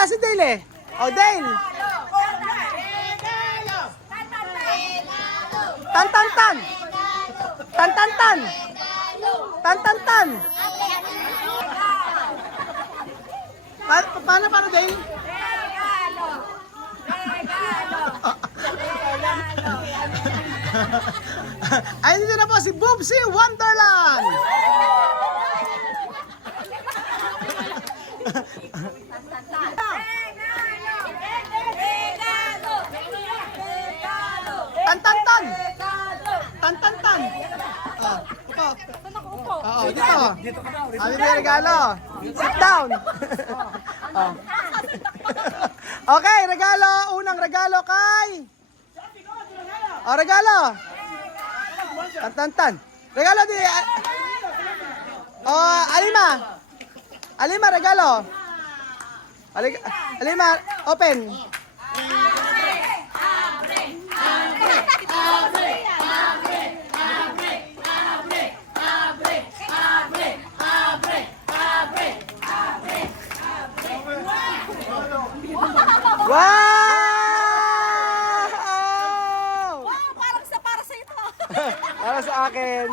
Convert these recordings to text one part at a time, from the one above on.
Wala si Dale eh. O, Dale. Tan-tan-tan. Tan-tan-tan. Tan-tan-tan. Paano, Dale? Ay, dito na po si Boobsy Wonderland! Tan-tan-tan! Tan-tan-tan! Upo. Oo, dito. Kami may regalo. Sit down. Okay, regalo. Unang regalo kay... O, regalo. Tan-tan-tan. Regalo di... O, Alima. Alima, regalo. Alima, open. Wow! Para sa ito. Para sa akin.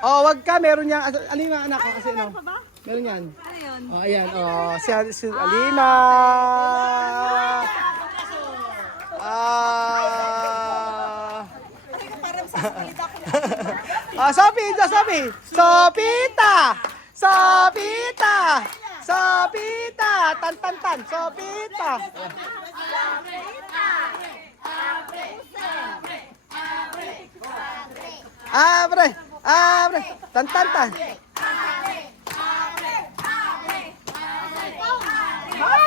Oh, wag ka, meron yan. Alima, anak ko kasi no. Meron yan. Ano yun? Oh, ayan. Oh, si Alima. Parang sasalita ko. Sophie. Sopita. Tan-tan-tan. Sopita. Abre. Tan-tan-tan.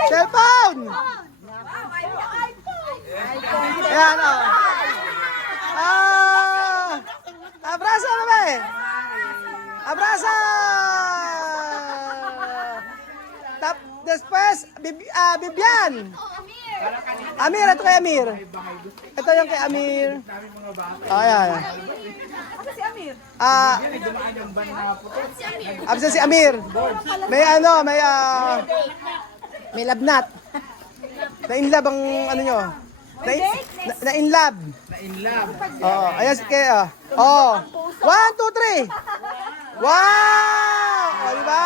Cellphone. Ayan, oh. Abrazo, bebe. Abrazo. Después, Bibian. Amir, ito kay Amir. Ito yung kay Amir. Ayan. Ano si Amir? Absent si Amir. May labnat. Na-inlove ang ano nyo. Na-inlove. Oo, ayan si Kaya. Oh. 1, 2, 3. Wow! O, diba?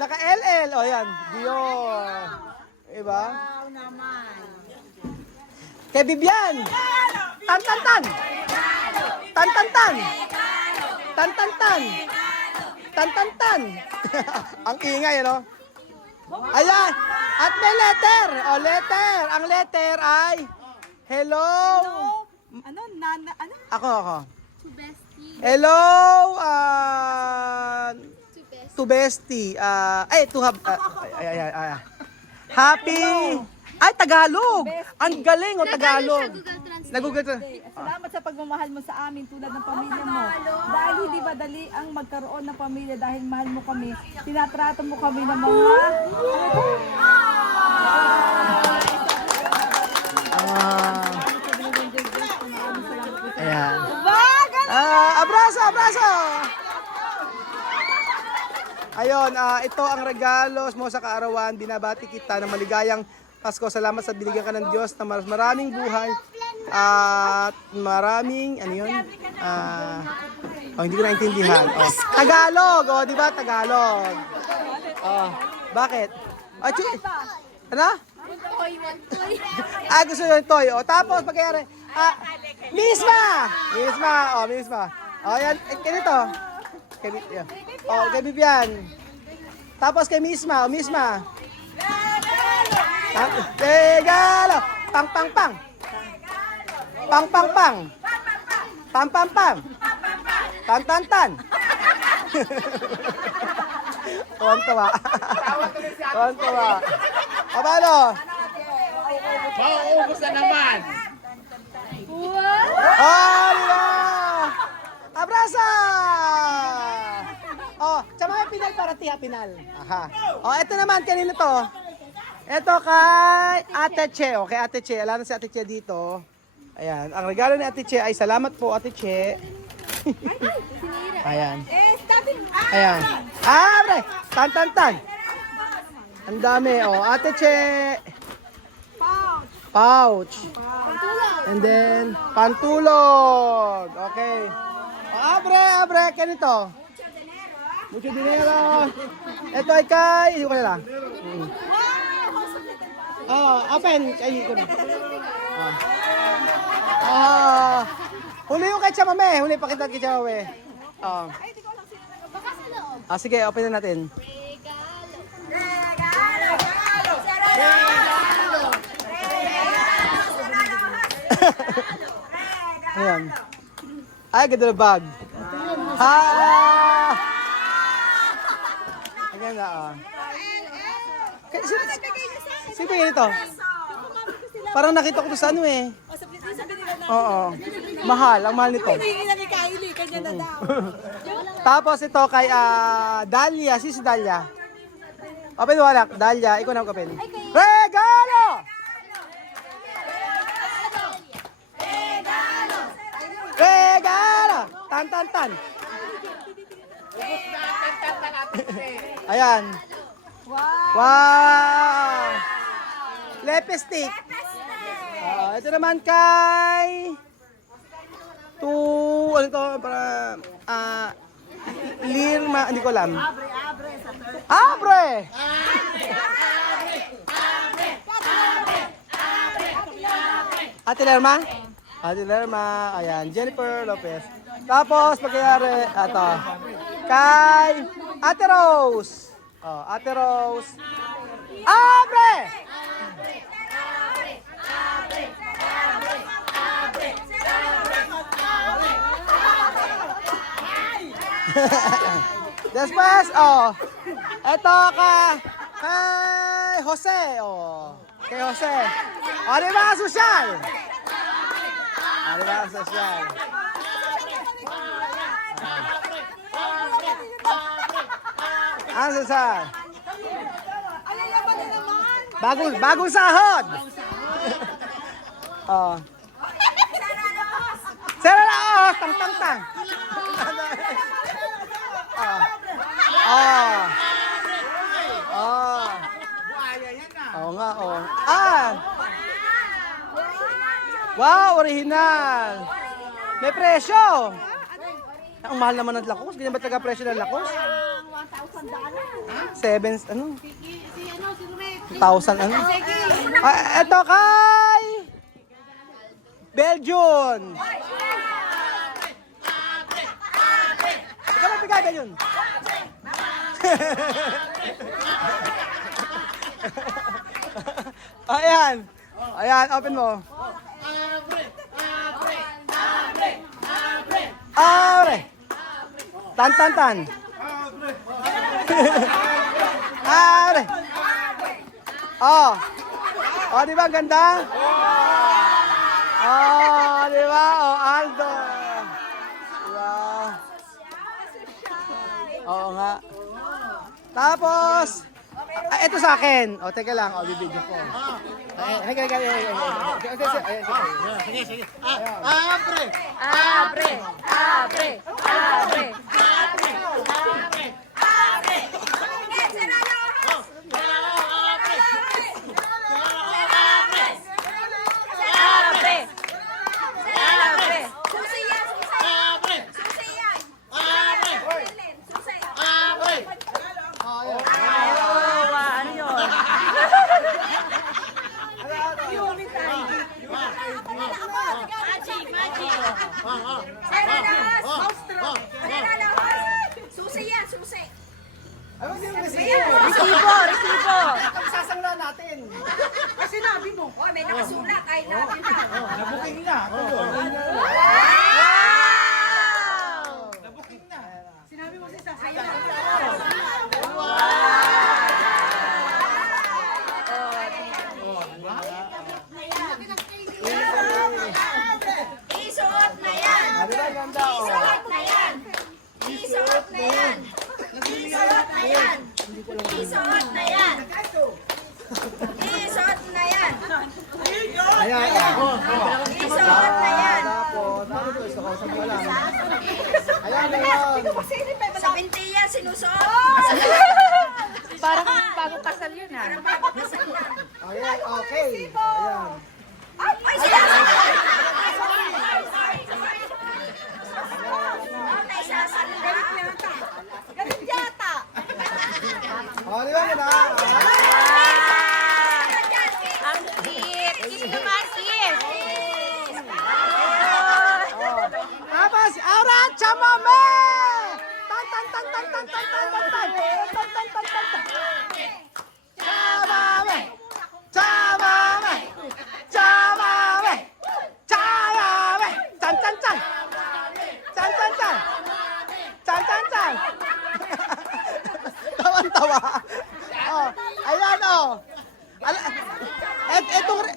Naka-LL. O, yan. Dior. Diba? Wow naman. Kay Bibian. Tan-tan-tan. Tan-tan-tan. Tan-tan-tan. Tan-tan-tan. Ang ingay, ano? Ayan. At may letter. O, letter. Ang letter ay hello. Ano? Nana? Ano? Ako. To bestie. Hello. To bestie. To have. Happy. Ay, Tagalog. Ang galing, o, Tagalog. Google Translate. Nag-Google to. Salamat sa pagmamahal mo sa amin tulad ng pamilya mo. Dahil hindi madali ang magkaroon ng pamilya dahil mahal mo kami. Tinatrato mo kami ng mga... Ayan. Bagal! Abrazo. Ayun, ito ang regalo mo sa kaarawan. Binabati kita ng maligayang Pasko. Salamat sa binigyan ka ng Diyos na maraming buhay at maraming, ano yun? Hindi ko naintindihan. Tagalog, di ba? Tagalog. Bakit? Ano? Gusto nyo yung toy. Tapos, pagkayari, Misma. Yan, ganito. Kay Bibian. Tapos kay Misma. Regalo. Pang. Pam. Tan. Tuwan-tuwa. Paano? Mauubos na naman. Diba? Abraza! Tsaka may pinal para tiha pinal. Aha. Ito naman, kanino to? Ito kay Ate Che. Kay Ate Che. Alam na si Ate Che dito. Ayan. Ang regalo ni Ate Che ay salamat po, Ate Che. Ayan. Ayan. Abre! Tan. Ang dami. Oh, Ate Che. Pouch. Pouch. Pantulog. And then, pantulog. Okay. Oh, abre. Ganito. Mucho dinero. Ito ay kay... Hindi ko na lang. Open. Ay, ko na. Huli yung kay Chamame. Huli pakita kay Chamame. Ay, di ko lang sino nag- Baka sa loob. Sige, open na natin. Ayan. Ay, ganda na bag. Ha! Ang ganda, Sino ba yun ito? Parang nakita ko to sa ano eh. O, sa binila na. Oo. Mahal, ang mahal nito. Hinihingi na ni Kylie, kanya na daw. Tapos ito kay Dalia. Si Dalia. Open mo anak. Dalia, ikaw na open. Regalo! Regalo! Tan. Ayan. Wow! Lipstick. Ito naman kay... ano to? Para... Lirma, hindi ko alam. Abre! Ate Lerma? Ate Lerma, ayan, Jennifer Lopez. Tapos, magyayari, ito, kay Ate Rose. Ate Rose. Abre! Después, eto kay Jose, kay Jose. Di ba social? Di ba social? Ano social? Ay, yaman na naman. Bagong sahod. Sera na, tang. Oo nga, Wow, original. May presyo. Ang mahal naman ng lakos. Hindi na ba taga presyo ng lakos? $7, ano? 1,000, ano? Ito kay Belgium. Ikaw magbigay ka yun. Ayan, open mo. Abre. Tan. Abre. Di ba ang ganda? Di ba? Aldo. Diba? Oo nga. Tapos, ito sa akin. Teka lang. Bibidyo ko. Sige. Abre. Susi. Resibo. Ito sasangla natin. Kasi sinabi mo. Oh, may nakasulat. I love you na. Nabuking na. Nabuking na. Sinabi mo si Sasa. Isuot na yan. Isuot na yan. Isuot na yan. Isuot na yan. Isuot na yan. Isuot na yan. Isuot na yan. Ayan. Sa bintiya sinusuot. Parang bagong kasal yun ha. Ayan, okay. Ayan. Ay, Ganun yata. O, di ba mo na? ang cute. Kiss mo nga, kiss. Tapos, Aura Chamame! Tan tan tan tan tan tan tan tan tan tan tan tan tan tan. Chamame! Chamame! Chamame! Chamame! Chan chan chan! Chan chan chan! Chan chan chan! Tawan-tawa. Oh, ayan oh.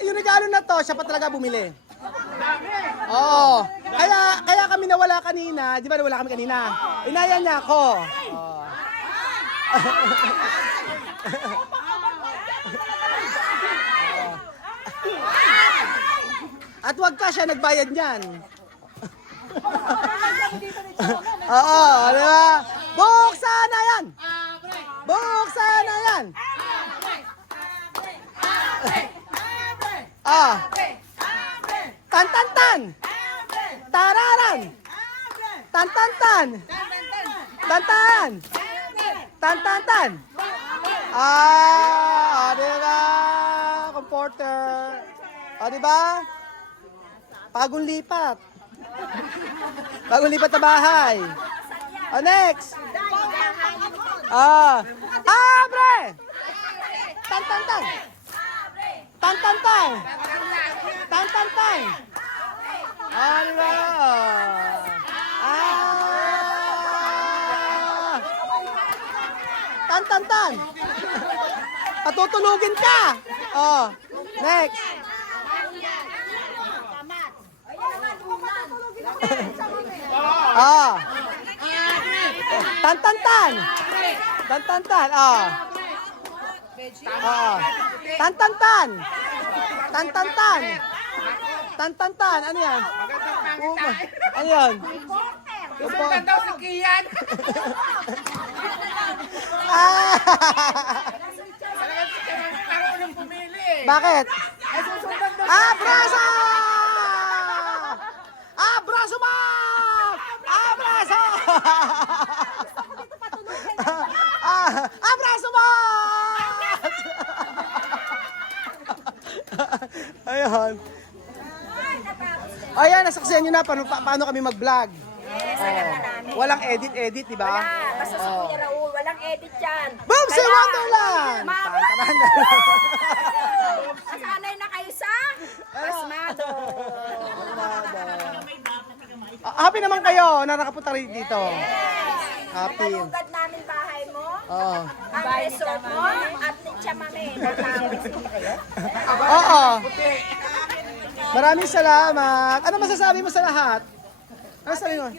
Yung regalo na to, siya pa talaga bumili. Oo. Kaya kami nawala kanina. Di ba nawala kami kanina? Inayan niya ako. Oh. At wag ka siya nagbayad niyan. Oo, di ba? Buksan na yan! Buksan na yan! Ah! Tan tan tan! Tararan! Tan tan tan! Tan tan! Tan tan tan! Di ba? Comforter. Di ba? Bagong lipat. Bagong lipat na bahay. Next! Abre! Tan tan tan! Tan tan tan! Tan tan tan! Di ba? Tan tan tan! Patutulugin ka! Next! Tan tan tan! Tan tan tan! Tan tan tan! Tan tan tan! Tan tan tan! Ano yan? Ano yan? Susundan daw si Kian. Talagang si Kian ang marunong pumili. Bakit? Ay, susundan daw. Abrazo! Abrazo mo! Abrazo! Abrazo mo! Ayun. Ayan, nasaksihan nyo na paano kami mag-vlog. Yes, alam na namin. Walang edit, di ba? Basta sa Kuya Raul, walang edit yan. Boom! Say Wonderland! Masanay na kayo sa Pasmado. Happy naman kayo na nakapunta rin dito. Happy. Nakalugad namin bahay mo, Oo. ang resort mo, at ni Chamame. Oo. Maraming salamat. Ano masasabi mo sa lahat? Ano sabi mo?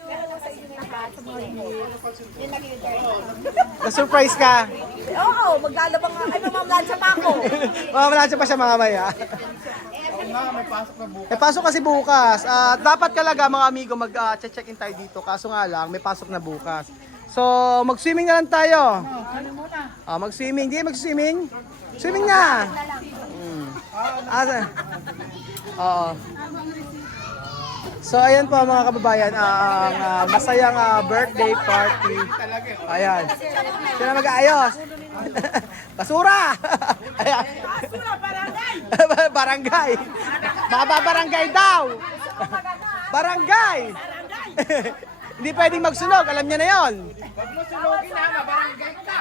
Na-surprise ka? Oo, maglalabang mamlansya pa ako. Mamalansya pa siya mamaya. May pasok kasi bukas. Dapat talaga mga amigo mag-check in tayo dito. Kaso nga lang, may pasok na bukas. So, mag-swimming na lang tayo. Mag-swimming. Di mag-swimming? Swimming na! Oo. So, ayan po mga kababayan, ang masayang birthday party. Ayan. Sino mag-aayos? Basura! Ayan. Barangay! Mababarangay daw! Barangay! Hindi pwedeng magsunog, alam niya na yon. Huwag mo sunugin ha, mabarangay ka.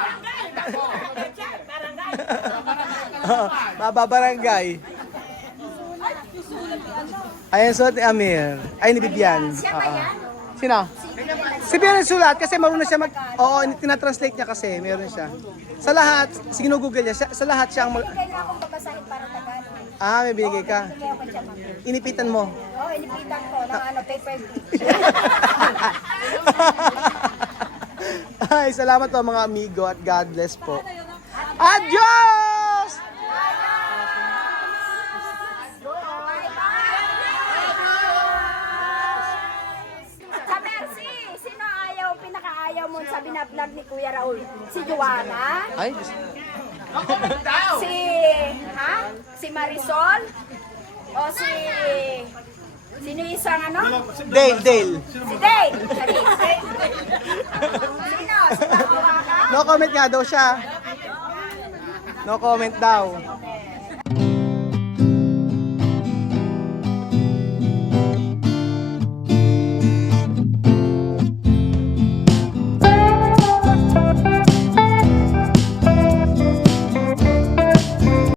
Mababarangay. Ayan, suot ni Amir. Ay, ni Bibian. Sino? Si Bibian ang sulat kasi marunong siya mag... Oo, tinatranslate niya kasi. Meron siya. Sa lahat, sinugugol niya. Sa lahat siya ang... Kaya na akong babasahin para Tagalog. May binigay ka. Kaya ako Chamame. Inipitan mo. Oo, inipitan ko ng paper clip. Ay, salamat po mga amigo at God bless po. Adios! Sa Mercy, sino ayaw, pinakaayaw mo sa pina-vlog ni Kuya Raul? Si Joanna? Ay, Daw. Si Marisol? O sino isang ano? Dale. Si Dave. Sino? Si Tawaga? No comment nga daw siya. No comment daw. Okay.